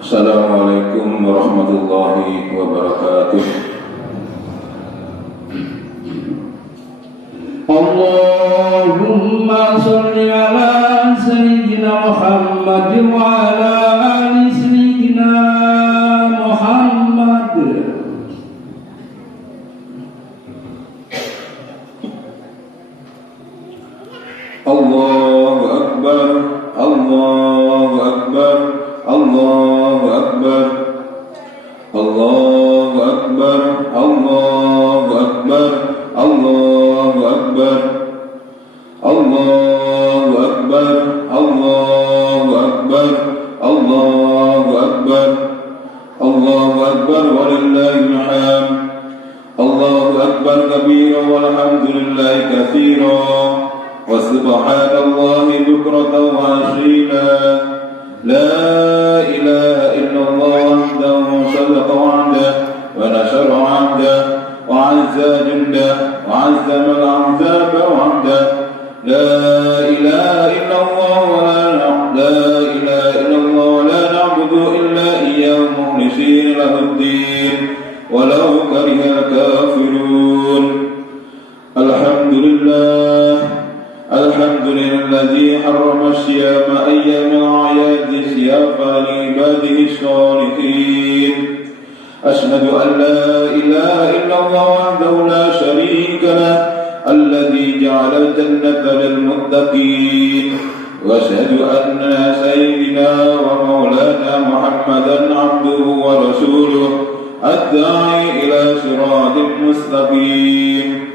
Assalamualaikum warahmatullahi wabarakatuh. Allahumma sholli ala sayyidina Muhammad wa ala ali sayyidina Muhammad. Allahu Akbar, Allahu Akbar, Allahu Akbar, Allahu Akbar, Allahu Akbar, Allahu Akbar, Allahu Akbar, Allahu Akbar, Allahu Akbar, Allahu Akbar, walillahil hamd. Allahu Akbar kabira walhamdulillahi katsira wa subhanallahi bukratan wa asila. La ilaha illallah wahdahu sadaqa wa'dah wa nasara 'abdah wa 'azza jundah wa 'azzama al-ahzaba wahdah. La ilaha illallah wa la ilaha illallah wa la na'budu illa iyyahu mukhlishina lahu-d-din walau karihal kafirun. Alhamdulillah, alhamdulilladzi harrama siyama ayyamal a'yadi siyafa li ibadihi sholihin. Ashhadu an la ilaha illallah wahdahu la sharika lah alladzi ja'ala al-jannata lil muttaqin. Wa ashhadu anna sayyidina wa maulana Muhammadan 'abduhu wa rasuluh ad-da'i ila siratin mustaqim.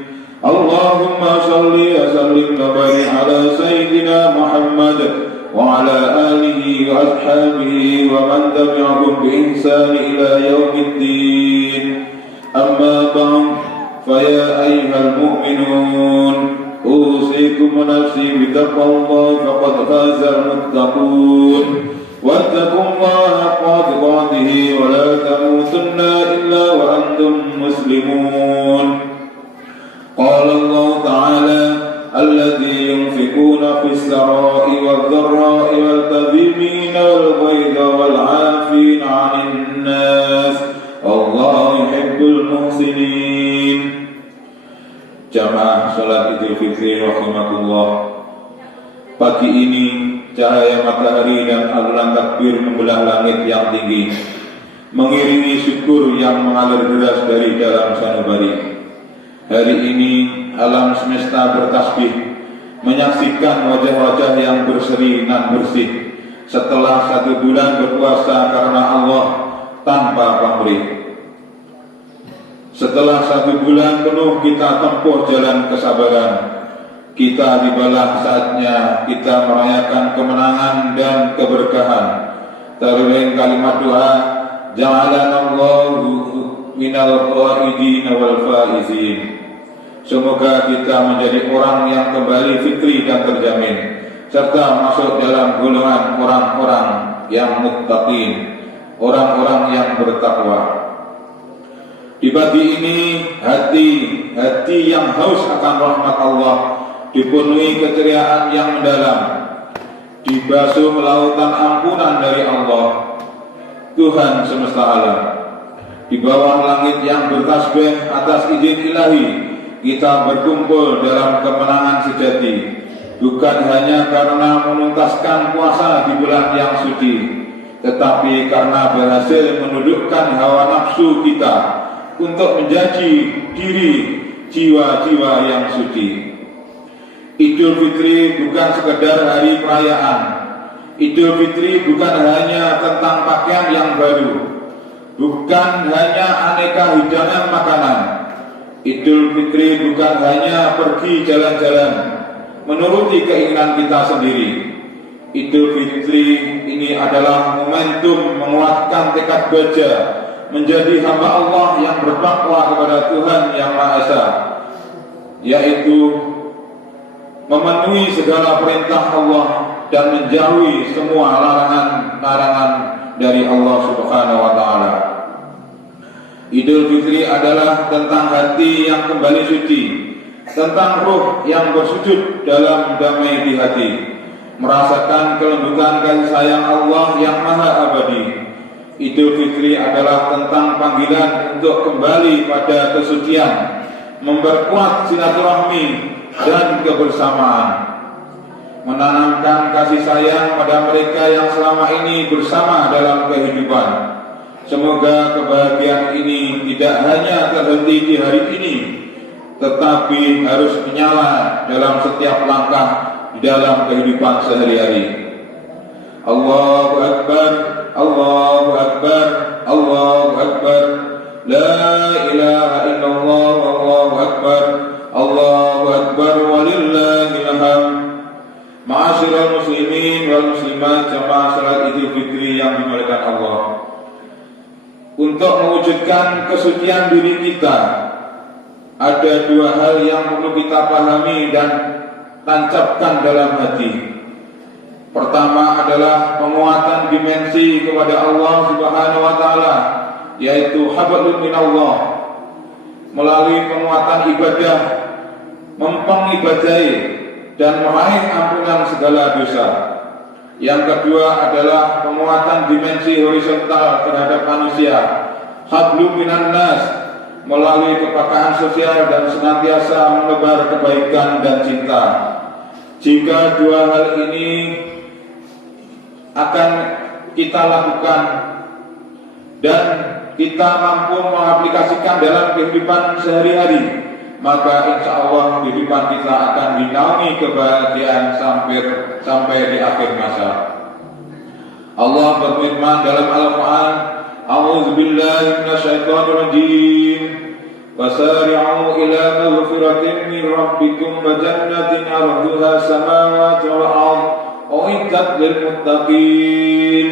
Allahumma shalli wa sallim wa barik ala sayyidina Muhammad wa ala alihi wa ashabihi wa man tabi'ahum bi ihsan ila yaumiddin. Amma ba'd, fa ya ayyuhal mu'minun usikum wa nafsi bi taqwallah faqad fazal muttaqun. Wattaqullaha haqqa tuqatih wa la tamutunna illa wa antum muslimun. Qala Allah Ta'ala alladzi yunfiquna fis sarai wad dharrai wal kadhimina wal ghaidha wal 'afina 'anil nas wallahu yuhibbul muhsinin. Jamaah salat Idul Fitri rahimakumullah. Pagi ini cahaya matahari dan alunan takbir membelah langit yang tinggi, mengiringi syukur yang mengalir deras dari dalam sanubari. Hari ini alam semesta bertasbih, menyaksikan wajah-wajah yang berseri dan bersih setelah 1 bulan berpuasa karena Allah tanpa pamrih. Setelah 1 bulan penuh kita tempuh jalan kesabaran, kita tibalah saatnya kita merayakan kemenangan dan keberkahan. Terlebih kalimat doa, ja'alanallahu minal qaidin wal faizin. Semoga kita menjadi orang yang kembali fitri dan terjamin, serta masuk dalam golongan orang-orang yang muttaqin, orang-orang yang bertakwa. Di pagi ini hati yang haus akan rahmat Allah dipenuhi keceriaan yang mendalam, dibasuh lautan ampunan dari Allah Tuhan semesta alam. Di bawah langit yang bertasbih atas izin ilahi, kita berkumpul dalam kemenangan sejati, bukan hanya karena menuntaskan puasa di bulan yang suci, tetapi karena berhasil menundukkan hawa nafsu kita untuk menjadi diri jiwa-jiwa yang suci. Idul Fitri bukan sekedar hari perayaan. Idul Fitri bukan hanya tentang pakaian yang baru, bukan hanya aneka hidangan makanan. Idul Fitri bukan hanya pergi jalan-jalan menuruti keinginan kita sendiri. Idul Fitri ini adalah momentum menguatkan tekad baja menjadi hamba Allah yang bertakwa kepada Tuhan Yang Maha Esa, yaitu memenuhi segala perintah Allah dan menjauhi semua larangan-larangan dari Allah Subhanahu wa Ta'ala. Idul Fitri adalah tentang hati yang kembali suci, tentang ruh yang bersujud dalam damai di hati, merasakan kelembutan kasih sayang Allah yang maha abadi, Idul Fitri adalah tentang panggilan untuk kembali pada kesucian, memperkuat silaturahmi dan kebersamaan, menanamkan kasih sayang pada mereka yang selama ini bersama dalam kehidupan. Semoga kebahagiaan ini tidak hanya terhenti di hari ini, tetapi harus menyala dalam setiap langkah di dalam kehidupan sehari-hari. Allahu Akbar, Allahu Akbar, Allahu Akbar, la ilaha illallah, Allahu Akbar, Allahu Akbar, walillahil hamd. Ma'asyiral muslimin wal muslimat, jamaah salat Idul Fitri yang dimuliakan Allah. Untuk mewujudkan kesucian diri kita, ada dua hal yang perlu kita pahami dan tancapkan dalam hati. Pertama adalah penguatan dimensi kepada Allah Subhanahu wa taala, yaitu hablum minallah, melalui penguatan ibadah, mempengibadahi dan meraih ampunan segala dosa. Yang kedua adalah penguatan dimensi horizontal terhadap manusia, hablum minan nas, melalui kepekaan sosial dan senantiasa menebar kebaikan dan cinta. Jika dua hal ini akan kita lakukan dan kita mampu mengaplikasikan dalam kehidupan sehari-hari, maka insya Allah kehidupan kita akan dinaungi kebahagiaan sampai di akhir masa. Allah berfirman dalam Al-Quran, A'udzu billahi minasyaitonir rajim, wasari'u ila maghfiratin min rabbikum wa jannatin 'arduha samawati wal ardh uiddat lil muttaqin.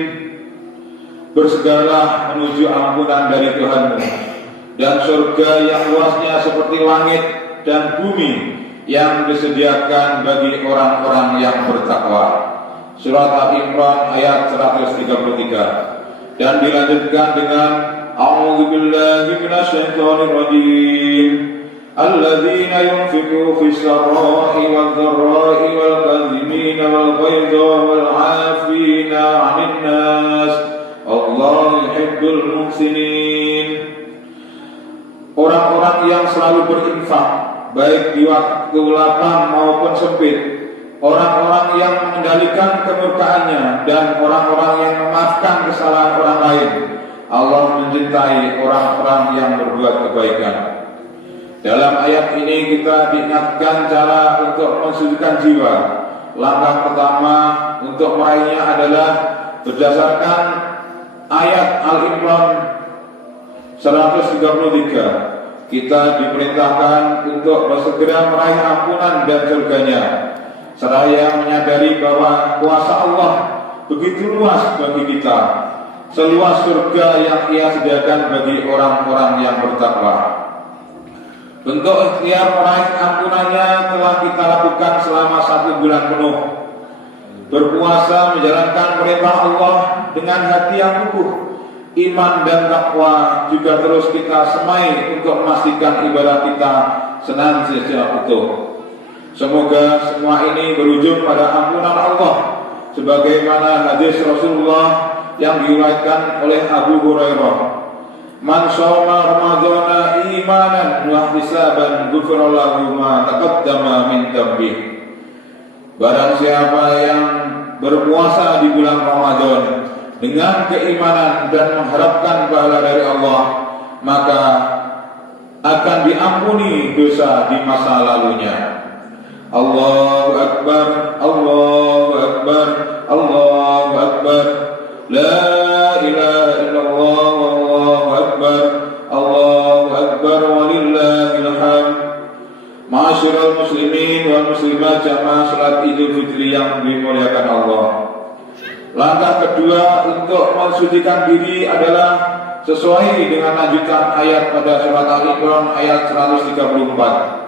Bersegeralah menuju ampunan dari Tuhanmu dan surga yang luasnya seperti langit dan bumi yang disediakan bagi orang-orang yang bertakwa. Surat Al-Imran ayat 133. Dan dilanjutkan dengan A'udzu billahi minasyaitonir rajim. Alladzina yunfiquna fis sarra'i wad dharra'i wal kadhimina wal ghaidha wal 'afina 'anil nas. Allahu yuhibbul muhsinin. Orang-orang yang selalu berinfak, baik di waktu lapang maupun sempit, orang-orang yang mengendalikan kemurkaannya, dan orang-orang yang memaafkan kesalahan orang lain. Allah mencintai orang-orang yang berbuat kebaikan. Dalam ayat ini kita diingatkan cara untuk mensucikan jiwa. Langkah pertama untuk meraihnya adalah berdasarkan ayat Al-Imran 133. Kita diperintahkan untuk bersegera meraih ampunan dan surganya, seraya menyadari bahwa kuasa Allah begitu luas bagi kita, seluas surga yang Ia sediakan bagi orang-orang yang bertakwa. Bentuk ikhtiar meraih ampunannya telah kita lakukan selama 1 bulan penuh. Berpuasa menjalankan perintah Allah dengan hati yang teguh, iman dan takwa juga terus kita semai untuk memastikan ibadah kita senantiasa utuh. Semoga semua ini berujung pada ampunan Allah, sebagaimana hadis Rasulullah yang diriwayatkan oleh Abu Hurairah. Man shoma Ramadhana imanan wa ihtisaban ghufira lahu ma taqaddama min dhanbihi. Barang siapa yang berpuasa di bulan Ramadan dengan keimanan dan mengharapkan pahala dari Allah, maka akan diampuni dosa di masa lalunya. Allahu Akbar, Allahu Akbar, Allahu Akbar, la ilaha illallah, Allahu Akbar, Allahu Akbar, walillahil hamd. Ma'asyiral muslimin wal muslimat, jamaah salat Idul Fitri yang dimuliakan Allah. Langkah kedua untuk mensucikan diri adalah sesuai dengan lanjutan ayat pada surat Al-Imran ayat 134.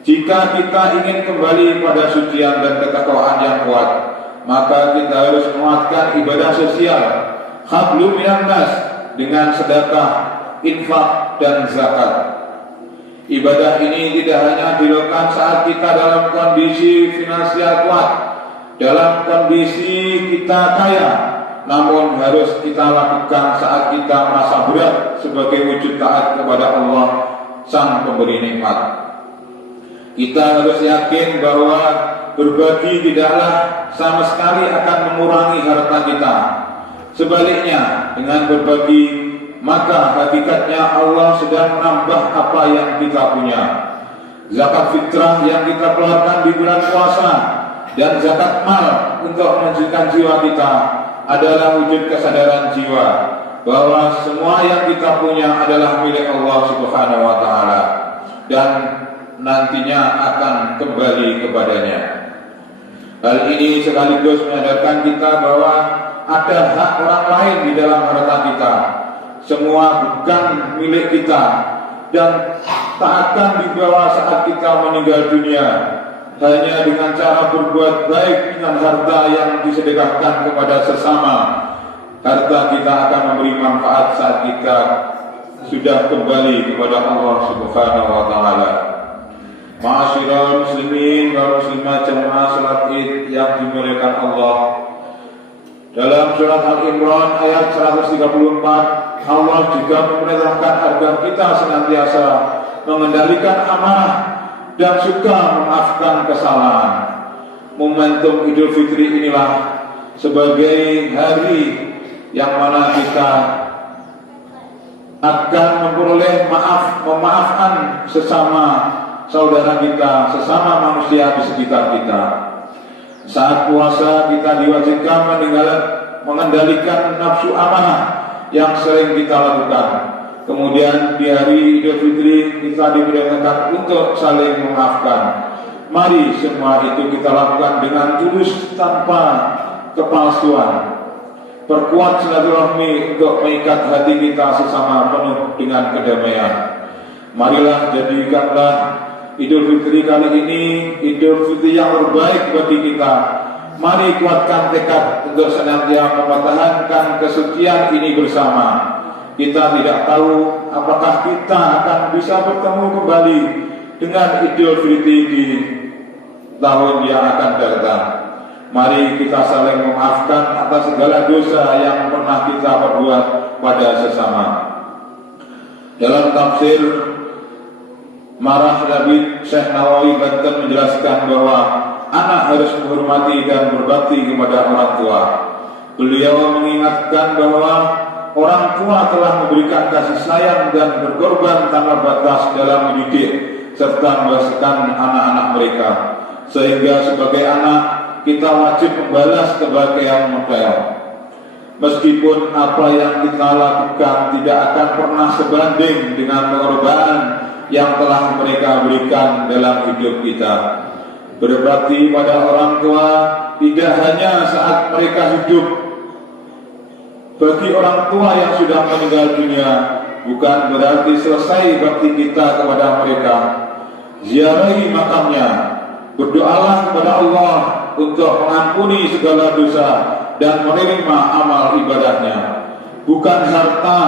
Jika kita ingin kembali pada sucian dan ketakwaan yang kuat, maka kita harus menguatkan ibadah sosial, hablum minan nas, dengan sedekah, infak dan zakat. Ibadah ini tidak hanya dilakukan saat kita dalam kondisi finansial kuat, dalam kondisi kita kaya, namun harus kita lakukan saat kita merasa berat sebagai wujud taat kepada Allah Sang Pemberi Nikmat. Kita harus yakin bahwa berbagi tidaklah sama sekali akan mengurangi harta kita. Sebaliknya, dengan berbagi, maka hakikatnya Allah sedang menambah apa yang kita punya. Zakat fitrah yang kita keluarkan di bulan puasa dan zakat mal untuk mensucikan jiwa kita adalah wujud kesadaran jiwa bahwa semua yang kita punya adalah milik Allah Subhanahu wa taala dan nantinya akan kembali kepadanya. Hal ini sekaligus menyadarkan kita bahwa ada hak orang lain di dalam harta kita. Semua bukan milik kita dan tak akan dibawa saat kita meninggal dunia. Hanya dengan cara berbuat baik dengan harta yang disedekahkan kepada sesama, harta kita akan memberi manfaat saat kita sudah kembali kepada Allah Subhanahu wa taala. Ma'asyiral muslimin wal muslimat jamaah salat Id yang dimuliakan Allah. Dalam surat Al-Imran ayat 134, Allah juga memerintahkan agar kita senantiasa mengendalikan amanah dan suka memaafkan kesalahan. Momentum Idul Fitri inilah sebagai hari yang mana kita akan memperoleh memaafkan sesama saudara kita, sesama manusia di sekitar kita. Saat puasa kita diwajibkan mengendalikan nafsu amanah yang sering kita lakukan. Kemudian di hari Idul Fitri kita diperintahkan untuk saling memaafkan. Mari semua itu kita lakukan dengan tulus tanpa kepalsuan. Perkuat silaturahmi untuk mengikat hati kita sesama penuh dengan kedamaian. Marilah jadikanlah Idul Fitri kali ini Idul Fitri yang terbaik bagi kita. Mari kuatkan tekad untuk senantiasa mempertahankan kesucian ini bersama. Kita tidak tahu apakah kita akan bisa bertemu kembali dengan Idul Fitri di tahun yang akan datang. Mari kita saling memaafkan atas segala dosa yang pernah kita perbuat pada sesama. Dalam tafsir Marah Nabi Syekh Nawawi Banten menjelaskan bahwa anak harus menghormati dan berbakti kepada orang tua. Beliau mengingatkan bahwa orang tua telah memberikan kasih sayang dan berkorban tanpa batas dalam mendidik serta membesarkan anak-anak mereka. Sehingga sebagai anak kita wajib membalas kebaikan mereka. Meskipun apa yang kita lakukan tidak akan pernah sebanding dengan pengorbanan yang telah mereka berikan dalam hidup kita. Berbakti pada orang tua tidak hanya saat mereka hidup. Bagi orang tua yang sudah meninggal dunia, bukan berarti selesai bakti kita kepada mereka. Ziarahi makamnya, berdoalah kepada Allah untuk mengampuni segala dosa dan menerima amal ibadahnya. Bukan harta,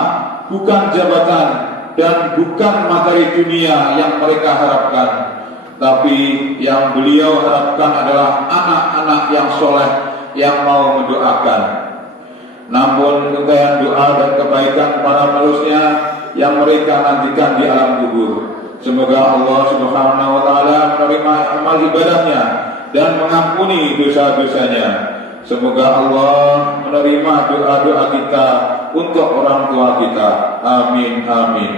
bukan jabatan, dan bukan materi dunia yang mereka harapkan, tapi yang beliau harapkan adalah anak-anak yang soleh yang mau mendoakan. Namun untayan doa dan kebaikan para manusia yang mereka nantikan di alam kubur. Semoga Allah Subhanahu wa taala menerima amal ibadahnya dan mengampuni dosa-dosanya. Semoga Allah menerima doa-doa kita untuk orang tua kita. Amin amin.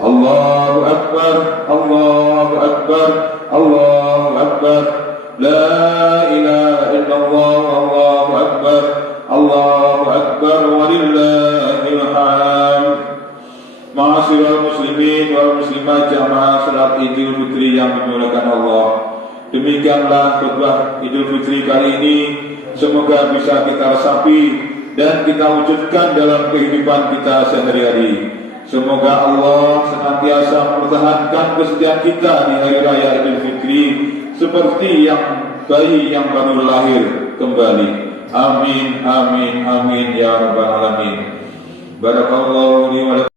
Allahu Akbar, Allahu Akbar, Allahu Akbar. La ilaha illallah, Allahu Akbar, Allahu Akbar, walillahil hamd. Ma'asyiral muslimin wal muslimat jamaah salat Idul Fitri yang dimuliakan Allah. Demikianlah khutbah Idul Fitri kali ini. Semoga bisa kita resapi dan kita wujudkan dalam kehidupan kita sehari-hari. Semoga Allah senantiasa mempertahankan kesetiaan kita di hari raya Idul Fitri seperti yang bayi yang baru lahir kembali. Amin amin amin ya rabbal alamin. Barakallahu li wa